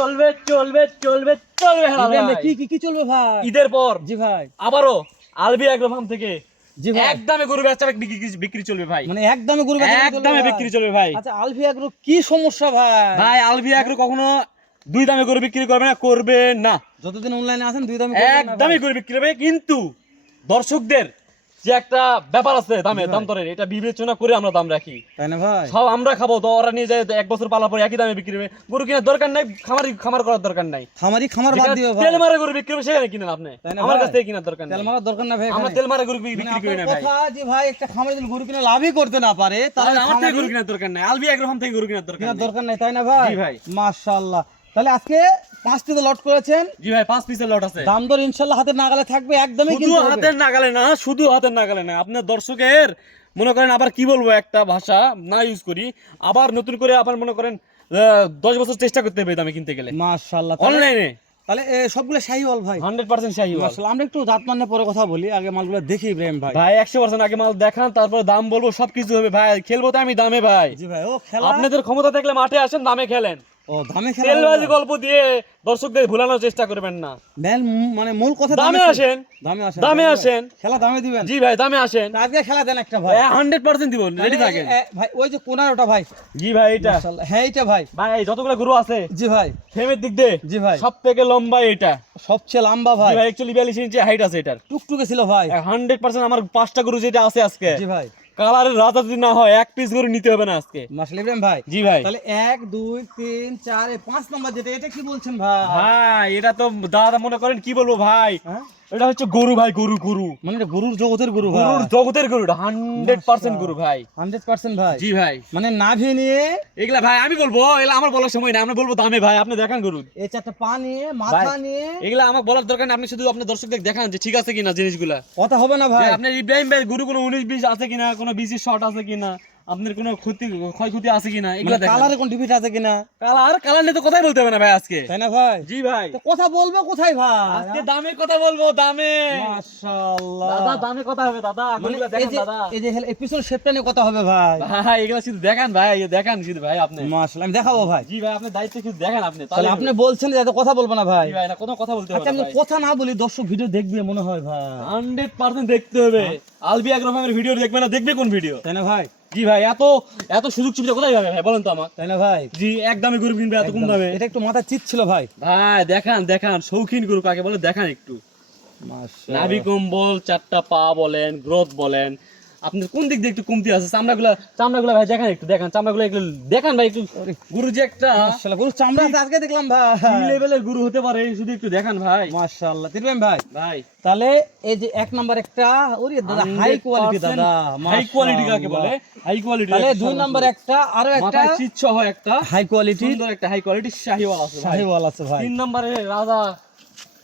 চলবে চলবে চলবে চলবে কি চলবে ভাই? ঈদের পর জি ভাই, আবারও আলবি এগ্রো ফার্ম থেকে জি ভাই, একদমে গরু বেচা বিক্রি চলবে ভাই, মানে একদমে গরু বেচা চলবে একদমে ভাই? বিক্রি চলবে ভাই। আচ্ছা, আলফি এগ্রো কি সমস্যা ভাই? ভাই আলবি এগ্রো কখনো দুই দামে গরু বিক্রি করবে না, করবে না। যতদিন অনলাইনে আছেন দুই দামে একদমই গরু বিক্রি হবে, কিন্তু দর্শকদের যে একটা ব্যাপার আছে দামে দাম দরের, এটা বিবেচনা করে আমরা দাম রাখি, তাই না ভাই? সব আমরা খাবো তো ওরা নিয়ে যায় এক বছর পালার পরে একই দামে বিক্রি হবে। গরু কেনার দরকার নাই, খামার করার দরকার নাই। খামার বাদ দিও ভাই। তেল মারা গরু বিক্রি হবে সেখানে কিনেন আপনি, তাই না আমার ভাই? কাছ থেকে কেনার দরকার তেল নাই। মারার দরকার না ভাই, আমরা তেল মারা গরু বিক্রি করি না ভাই। কথা যে ভাই একটা খামারে যদি গরু কিনে লাভই করতে না পারে তাহলে তাহলে আমার থেকে গরু কেনার দরকার নাই, আলবি এগ্রো ফার্ম থেকে গরু কেনার দরকার কেনার নাই। দরকার নাই, তাই না ভাই? জি ভাই। মাশাআল্লাহ। তাহলে আজকে 5টিতে লট করেছেন, জি ভাই 5 পিসের লট আছে। দাম দর ইনশাআল্লাহ হাতের নাগালে থাকবে, একদমই শুধু কিন্তু হাতের নাগালে না, শুধু হাতের নাগালে না, আপনার দর্শকের মনে করেন আবার কি বলবো একটা ভাষা না ইউজ করি, আবার নতুন করে আবার মনে করেন 10 বছর চেষ্টা করতে হবে দামে কিনতে গেলে মাশাআল্লাহ। অনলাইনে। তাহলে সবগুলো শাহিওয়াল ভাই? 100% শাহিওয়াল। মাশাআল্লাহ। আমরা একটু জাত মানের পরে কথা বলি, আগে মালগুলো দেখি ইব্রাহিম ভাই। ভাই 100% আগে মাল দেখান, তারপর দাম বলবো, সবকিছু হবে ভাই। খেলবো তো আমি দামে ভাই। জি ভাই। ও খেলা, আপনাদের ক্ষমতা থাকলে মাঠে আসেন, দামে খেলেন। ও দামে খেলা, তেলবাজি গল্প দিয়ে দর্শকদের ভুলানোর চেষ্টা করবেন না। মানে মূল কথা দামে আসেন, দামে আসেন, দামে তাই না ভাই? আসেন। খেলা দামে দিবেন? জি ভাই দামে আসেন, আজকে খেলা দেন একটা ভাই। 100% দিব, রেডি থাকেন। ভাই ওই যে কোনারটা ভাই। জি ভাই এটা মাশাআল্লাহ। হ্যাঁ এইটা ভাই। ভাই এই যতগুলো গরু আছে জি ভাই, ফেমের দিক দিয়ে জি ভাই, সব থেকে লম্বা এটা। সবচেয়ে লম্বা জি ভাই। ভাই 41 ইঞ্চি হাইট আছে এটার। টুকটুকে ছিল ভাই। 100% আমার 5টা গরু যেটা আছে আজকে, জি ভাই। কালারের রাজা যদি না হয় এক পিস গরু নিতে হবে না আজকে। মাশাআল্লাহ ইব্রাহিম ভাই। জি ভাই। তাহলে 1 2 3 4 5 নাম্বার যেটা, এটা কি বলছেন ভাই? ভাই এটা তো দাদা মনে করেন কি বলবো ভাই, হ্যাঁ? এটা হচ্ছে গরু ভাই, গরু গরু মানে এটা গরুর জগতের গরু ভাই। গরুর জগতের গরু, 100% গরু ভাই। 100% ভাই। জি ভাই। মানে নাভি নিয়ে এগুলা ভাই আমি বলবো, এগুলা আমার বলার সময় না, আমরা বলবো দামে ভাই। আপনি দেখান গরু, এই চারটা পা নিয়ে, মাথা ভাই, নিয়ে এগুলা আমার বলার দরকার নেই। আপনি শুধু আপনার দর্শকদের দেখান যে ঠিক আছে কিনা জিনিসগুলা। কথা হবে না ভাই। যে আপনার ইব্রাহিম ভাই গরু কোনো 19-20 আছে কিনা, কোনো বিসি শর্ট আছে কিনা, আপনার কোনো ক্ষয়ক্ষতি আছে কিনা, এগুলা মানে দেখান। কালারে কোন ডিফিট আছে কিনা, কালার নিয়ে তো কথাই বলতে হবে না ভাই আজকে। তাই না ভাই? জি ভাই। তো কথা বলবো কোথায় ভাই? আজকে দামে কথা বলবো, দামে। মাশাআল্লাহ। দাদা দামে কথা হবে দাদা, মানে গরুগুলা এই দেখান যে দাদা। এই যে এপিসোড শেপটা নিয়ে কথা হবে ভাই। ভাই এগুলা শুধু দেখান ভাই, এই দেখান শুধু ভাই আপনি। মাশাআল্লাহ, আমি দেখাবো ভাই। জি ভাই আপনার দায়িত্ব শুধু দেখান আপনি। তাহলে আপনি বলছেন যে এত কথা বলবো না ভাই? জি ভাই না কোনো কথা বলতে হবে আচ্ছা, না আমি ভাই। কথা না বলি দর্শক ভিডিও দেখবে মনে হয় ভাই। 100% দেখতে হবে। আলবি এগ্রো ফার্মের ভিডিও দেখবে না, দেখবে কোন ভিডিও? তাই না ভাই? জি ভাই এত এত সুযোগ সুবিধা কোথায় পাবে ভাই বলেন তো আমার? তাই না ভাই? জি একদমই গরু কিনবে এত কম দামে। এটা একটু মাথা চিত ছিল ভাই। ভাই দেখান দেখান, শৌখিন গরু কাকে বলে দেখান একটু। মাশাআল্লাহ। নাভি কম্বল, 4টা পা বলেন, গ্রোথ বলেন, আপনার কোন দিক দিয়ে একটু কমতি আছে? চামড়াগুলা ভাই দেখান একটু, দেখান চামড়াগুলো একটু দেখান ভাই একটু। গরু যে একটা মাশাআল্লাহ, গরুর চামড়া আছে আজকে দেখলাম ভাই। কি লেভেলের গরু হতে পারে শুধু একটু দেখান ভাই। মাশাআল্লাহ তিরবেন ভাই। ভাই তাহলে এই যে এক নাম্বার একটা, ওরে দাদা হাই কোয়ালিটি দাদা, হাই কোয়ালিটি কাকে বলে? High quality. তাহলে দুই নাম্বার একটা, আরো একটা মাথায় চিত সহ একটা হাই কোয়ালিটি, সুন্দর একটা হাই কোয়ালিটি শাহিওয়াল আছে ভাই। শাহিওয়াল আছে ভাই। 3 নম্বরে রাজা,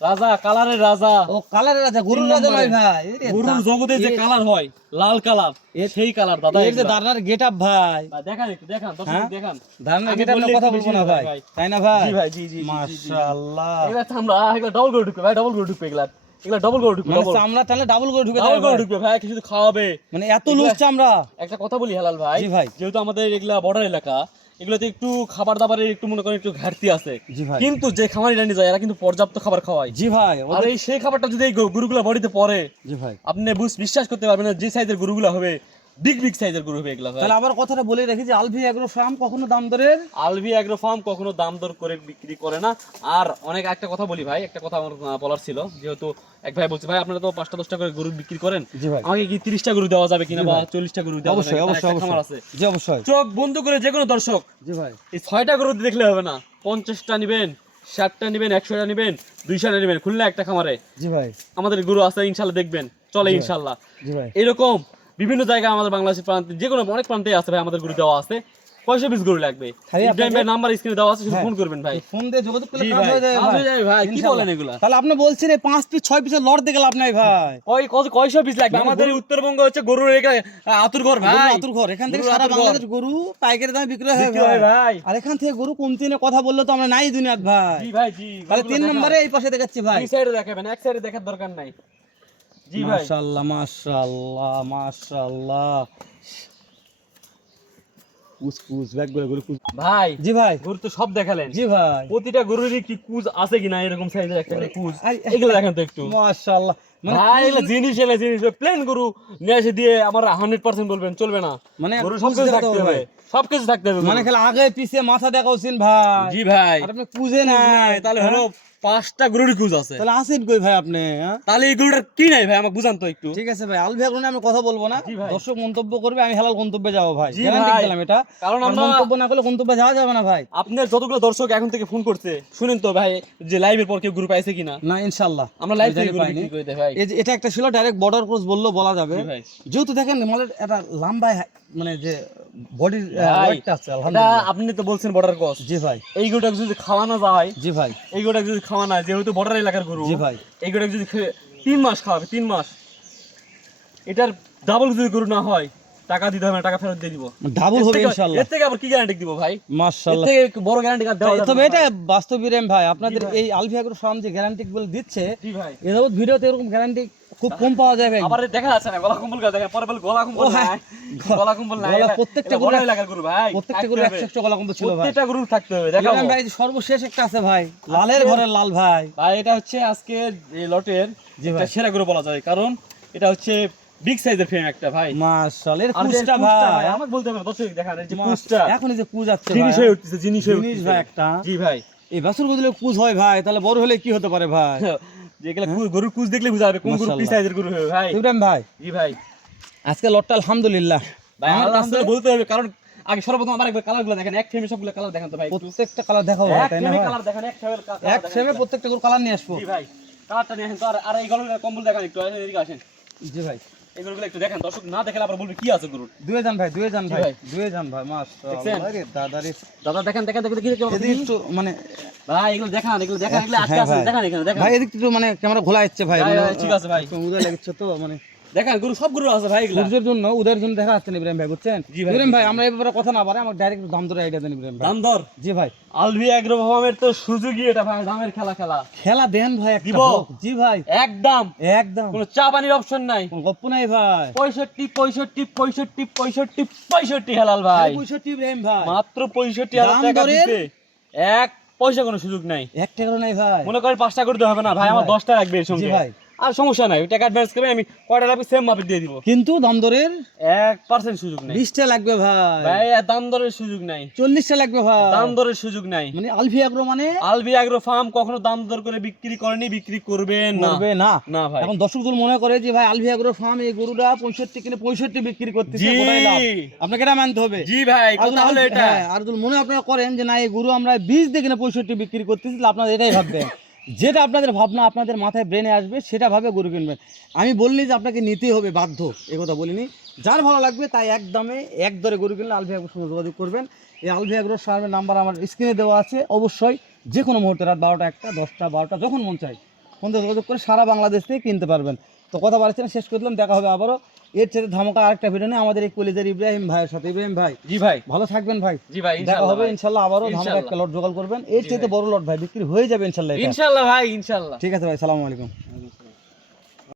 রাজা কালারের রাজা। ও কালারের রাজা, গরুর রাজা নয় ভাই। গরুর জগতে যে কালার হয় লাল কালার, সেই কালার দাদা। এর যে দাঁড়ানোর গেটআপ ভাই, ভাই দেখান একটু, দেখান দর্শক হ্যাঁ? দেখান। দাঁড়ানোর আমি গেটআপ বললে নিয়ে কথা একটু বলবো না বেশি ভাই, ভাই। তাই না ভাই? জি ভাই, জি জি জি, জি, জি। মাশাআল্লাহ। এগুলা চামড়া, এগুলা ডাবল গরু ঢুকবে ভাই, ডাবল গরু ঢুকবে এগুলা। এগুলা ডাবল গরু ঢুকবে, মানে ডাবল। চামড়া টানলে ডাবল করে ঢুকে ডাবল যাবে গরু ভাই। ঢুকবে ভাই, কিছু খাওয়াবে। মানে এত লুজ চামড়া। একটা কথা বলি হালাল ভাই, জি ভাই। যেহেতু আমাদের এগুলা বর্ডার এলাকা, এগুলোতে একটু খাবার দাবারের একটু মনে করেন একটু ঘাটতি আছে। জি ভাই। কিন্তু যে খামারিরা নিয়ে যায় এরা কিন্তু পর্যাপ্ত খাবার খাওয়ায়। জি ভাই। আর এই সেই খাবারটা যদি এই গরুগুলা বডিতে পড়ে, জি ভাই। আপনি বিশ্বাস করতে পারবেন না যে সাইজের গরুগুলা হবে, বিগ বিগ সাইজের গরু হবে এগুলা ভাই। তাহলে আবার কথাটা বলে রাখি যে আলভি এগ্রো ফার্ম কখনো দাম দরের, আলভি এগ্রো ফার্ম কখনো দাম দর করে বিক্রি করে না। আর অনেক একটা কথা বলি ভাই, একটা কথা আমার বলার ছিল, যেহেতু এক ভাই বলছে ভাই আপনারা তো 5টা 10টা করে গরু বিক্রি করেন, জি ভাই, আমাকে কি 30টা গরু দেওয়া যাবে কিনা জি বা ভাই। 40টা গরু দেওয়া যাবে? অবশ্যই অবশ্যই খামার আছে। অবশ্যই, জি অবশ্যই। চোখ বন্ধ করে যে কোনো দর্শক জি ভাই। এই 6টা গরু দেখলে হবে না, 50টা নেবেন, 60টা নেবেন, 100টা নেবেন, 200টা নেবেন, খুলনা একটা খামারে জি ভাই। আমাদের গরু আছে ইনশাল্লাহ, দেখবেন চলে ইনশাল্লাহ। জি ভাই। এরকম বিভিন্ন জায়গায় আমাদের বাংলাদেশের প্রান্তে যে কোনো অনেক প্রান্তে আছে ভাই, আমাদের গরু দেওয়া আছে। 500 পিস গরু লাগবে, খালি ইব্রাহিম ভাই নাম্বার স্ক্রিনে দেওয়া আছে, শুধু হ্যাঁ। ফোন করবেন ভাই। ফোন দিয়ে যোগাযোগ করলে জি কাজ ভাই, হয়ে যাবে কাজ ভাই। হয়ে যাবে ভাই, কি ইনশাআল্লাহ। বলেন এগুলা? তাহলে আপনি বলছেন এই 5 পিস 6 পিসের লট দেখে লাভ নাই ভাই। কয়শো পিস লাগবে? আমাদের উত্তরবঙ্গ হচ্ছে গরুর আতুর ঘর ভাই, আতুর ঘর, এখান থেকে গরুর সারা আতুর ঘর। বাংলাদেশ গরু পাইকারি দামে বিক্রি হয় বিক্রি হয় ভাই। আর এখান থেকে গরু কমতি নিয়ে কথা বললে তো আমরা নাই দুনিয়াত ভাই। জি ভাই, জি। তাহলে গরুগুলো 3 দেখান। নম্বরে এই পাশে দেখাচ্ছি ভাই। দুই সাইডে দেখাবেন, এক সাইডে দেখার দরকার নাই। জি ভাই। মাশাআল্লাহ মাশাআল্লাহ মাশাআল্লাহ। কুচ ব্যাগ করে গরু কুচ। ভাই জি ভাই, গরু তো সব দেখালেন, জি ভাই, প্রতিটা গরুরই কি কুজ আছে কিনা এরকম সাইজের একটা করে কুজ, এগুলো দেখেন তো একটু। মাশাআল্লাহ। মানে ভাই এগুলো জিনিস, এগুলো জিনিস প্লেন গরু নিয়ে এসে দিয়ে আমার 100% বলবেন চলবে না। মানে গরু কুচ সবকিছু দেখাতে থাকতে হবে হবে, ভাই। সবকিছু থাকতে হবে। মানে খালি আগে পিছে মাথা দেখাওছেন ভাই। জি ভাই, আর আপনি কুজে নাই নাই, তাহলে হলো 5টা গরুরই কুজ আছে, তাহলে আসেন কই ভাই আপনি? হ্যাঁ? তাহলে এই গরুটার কি নাই ভাই আমাকে বুঝান তো একটু। ঠিক আছে ভাই, আলভি আগ্রো নিয়ে আমি কথা বলবো না, জি ভাই। দর্শক মন্তব্য করবে, আমি হালাল গন্তব্যে যাবো ভাই, জি গ্যারান্টি ভাই। দিলাম এটা। কারণ আর আমরা মন্তব্য না করলে গন্তব্যে যাওয়া যাবে না ভাই। আপনার যতগুলো দর্শক এখন থেকে ফোন করছে শুনেন তো ভাই, যে লাইভের পর কেউ গ্রুপ পাইছে কিনা। না ইনশাআল্লাহ আমরা লাইভ আমি থেকে জানি গরু পাইনি। বিক্রি করে দেই ভাই। এই যে এটা একটা ছিল ডাইরেক্ট বর্ডার ক্রস বলা যাবে, জি ভাই। যেহেতু দেখেন মালের একটা লম্বা মানে যে বডির ভাই, ওয়েটটা আছে এটা আলহামদুলিল্লাহ। আপনি তো বলছেন বর্ডার ক্রস, জি ভাই, এই গরুটাকে যদি খাওয়ানো যায়, জি ভাই, এই গরুটাকে যদি খাওয়ানো হয়, যেহেতু বর্ডার এলাকার গরু, জি ভাই, এই গরুটাকে যদি 3 মাস খাওয়াবে, 3 মাস, এটার ডাবল যদি গরু না হয় টাকা দিতে হবে না, টাকা ফেরত দিয়ে দিব। ডাবল হবে ইনশাআল্লাহ। এর থেকে আবার কি গ্যারান্টি দিব ভাই? এর মাশাআল্লাহ। থেকে বড় গ্যারান্টি কার্ড দেওয়া যাবে তবে না এটা ভাই। বাস্তব বিরেম ভাই, আপনাদের জি ভাই। এই আলভি আগ্রো ফার্ম যে গ্যারান্টি গুলো দিচ্ছে, জি ভাই। এ যাবত ভিডিওতে এরকম গ্যারান্টি খুব কম পাওয়া যায় ভাই। আবার দেখা যাচ্ছে না গলা কম্বল গায়ে, পরে বলে গলা কম্বল ও হ্যাঁ। নাই, গলা কম্বল নাই। গলা এটা- প্রত্যেকটা এটা গরু বড় এলাকার গরু ভাই, প্রত্যেকটা গরু থাকতে হবে। 100 গলা কম্বল ছিল ভাই। প্রত্যেকটা গরু থাকতে হবে, দেখাবো বিরেম ভাই, সর্বশেষ একটা আছে ভাই, লালের ঘরের লাল ভাই। ভাই। এটা হচ্ছে আজকে এই লটের জি একটা ভাই। সেরা গরু বলা যায়, কারণ এটা হচ্ছে বিগ সাইজের ফ্রেম একটা ভাই। মাশাআল্লাহ, এর আর যে কুচটা কুচটা ভাই, আমাকে বলতে হবে না, দর্শক দেখান এই যে কুচটা এখন এই যে কুচ আছে জিনিস ভাই, হয়ে উঠতেছে, জিনিস হয়ে জিনিস উঠতেছে ভাই একটা। জি ভাই। এই বাছুর গদিলে কুচ হয় ভাই, তাহলে বড় হলে কি হতে পারে ভাই? যেগুলা গরুর কুচ দেখলে বুঝা যাবে কোন গরু কি মাশাআল্লাহ। সাইজের গরু হবে ভাই। ইব্রাহিম ভাই, জি ভাই। আজকে লটটা আলহামদুলিল্লাহ ভাই আমার আল্লাহ কাছে রাস্তায় বলতে হবে, কারণ আগে সর্বপ্রথম আমার একবার কালারগুলো দেখেন, এক ফ্রেমে সবগুলো কালার দেখেন তো ভাই একটু। প্রত্যেকটা কালার দেখাবো ভাই, এক তাই না ফ্রেমে ভাই? কালার দেখেন, এক ফ্রেমে কালার এক ফ্রেমে প্রত্যেকটা গরু কালার নিয়ে আসবো। জি ভাই, কালারটা নিয়ে আসেন তো। আর এই গরুর কম্বল দেখেন একটু, এদিকে আসেন। জি ভাই, এই গরুগুলো একটু দেখেন, দর্শক না দেখলে আবার বলবে কি আছে গরুর। দুয়ে যান ভাই, দুয়ে যান জি ভাই, ভাই। দুয়ে যান ভাই, দেখছেন? মাশাআল্লাহ রে দাদা রে। দাদা দেখেন দেখেন দেখেন দেখেন এদিকে একটু মানে ভাই, এগুলো দেখান, এগুলো দেখান, এগুলো আজকে হ্যাঁ আছে, ভাই। দেখান এখানে দেখেন ভাই এদিক একটু মানে ক্যামেরা ঘোলা যাচ্ছে ভাই, ভাই, মানে ভাই, ঠিক আছে ভাই। একটু উদয় লাগছে তো, মানে দেখেন গরু, সব গরু আছে ভাই এগুলো। সূর্যের জন্য উদয়ের জন্য দেখা যাচ্ছে না ইব্রাহিম ভাই, বুঝছেন? জি ভাই, ইব্রাহিম জি ভাই, ভাই। আমরা এই ব্যাপারে কথা না পারে, আমার ডাইরেক্ট দাম ধরে আইডিয়া দেন ইব্রাহিম ভাই। দাম দর জি ভাই, আলভি এগ্রো ফার্মের তো সুযোগই এটা ভাই, দামের খেলা খেলা খেলা দেন ভাই একটা দিব? হোক। জি ভাই, একদম, একদম কোনো চা পানির অপশন নাই। কোনো গপ্প নাই ভাই। 65 65 65 65 65 হালাল ভাই, 65 ইব্রাহিম ভাই, মাত্র 65,000 দাম টাকা দরের- দিতে এক পয়সা কোনো সুযোগ নাই। এক টাকাও নাই ভাই। মনে করেন 5টা করতে হবে না ভাই, জি আমার ভাই। 10টা লাগবে এর সঙ্গে। জি ভাই। আর সমস্যা নাই, টাকা অ্যাডভান্স করবেন, আমি কয়টা লাগবে সেম মাপে দিয়ে দিব। কিন্তু দাম দরের 1% সুযোগ নাই 20টা লাগবে ভাই, ভাই, আর দাম দরের সুযোগ নাই, 40টা লাগবে ভাই। দাম দরের সুযোগ নাই। মানে আলফি আগ্রো মানে আলভি এগ্রো ফার্ম কখনো দাম দর করে বিক্রি করেনি, বিক্রি করবে না। করবে না। না ভাই। এখন দর্শকজন মনে করে যে ভাই আলভি আগ্রো ফার্ম এই গরুটা 65 কিনে 65 বিক্রি করতেছে, জি। গোটাই লাভ। আপনাকে এটা মানতে হবে। জি ভাই, আর কথা হলো এটা। হ্যাঁ, আর যদি মনে আপনারা করেন যে না এই গরু আমরা 20 দিয়ে কিনে 65 বিক্রি করতেছি, তাহলে আপনারা এটাই ভাববেন। যেটা আপনাদের ভাবনা আপনাদের মাথায় ব্রেনে আসবে সেটা ভাবে গরু কিনবেন। আমি বলিনি যে আপনাকে নিতেই হবে বাধ্য, এ কথা বলিনি। যার ভালো লাগবে তাই এক দামে এক দরে গরু কিনলে আলভি আগ্রোর সঙ্গে যোগাযোগ করবেন। এই আলভি আগ্রোর ফার্মের নাম্বার আমার স্ক্রিনে দেওয়া আছে, অবশ্যই যে কোনো মুহূর্তে রাত 12টা 1টা 10টা 12টা যখন মন চাই ফোন দিয়ে যোগাযোগ করে সারা বাংলাদেশ থেকে কিনতে পারবেন। তো কথা বাড়ছে না, শেষ করে দিলাম, দেখা হবে আবারও এর সাথে ধামাকা আরেকটা ভিডিও নিয়ে আমাদের এই কলেজের ইব্রাহিম ভাইয়ের সাথে। ইব্রাহিম ভাই জি ভাই, ভালো থাকবেন ভাই, জি ভাই, দেখা ইনশাআল্লাহ হবে ভাই। ইনশাল্লাহ, আবারও ধামাকা ইনশাআল্লাহ। একটা লট জোগাড় করবেন, এর চাইতে বড় লট ভাই বিক্রি হয়ে যাবে ইনশাল্লাহ এটা। ইনশাআল্লাহ ভাই, ইনশাআল্লাহ। ঠিক আছে ভাই, সালামু আলাইকুম।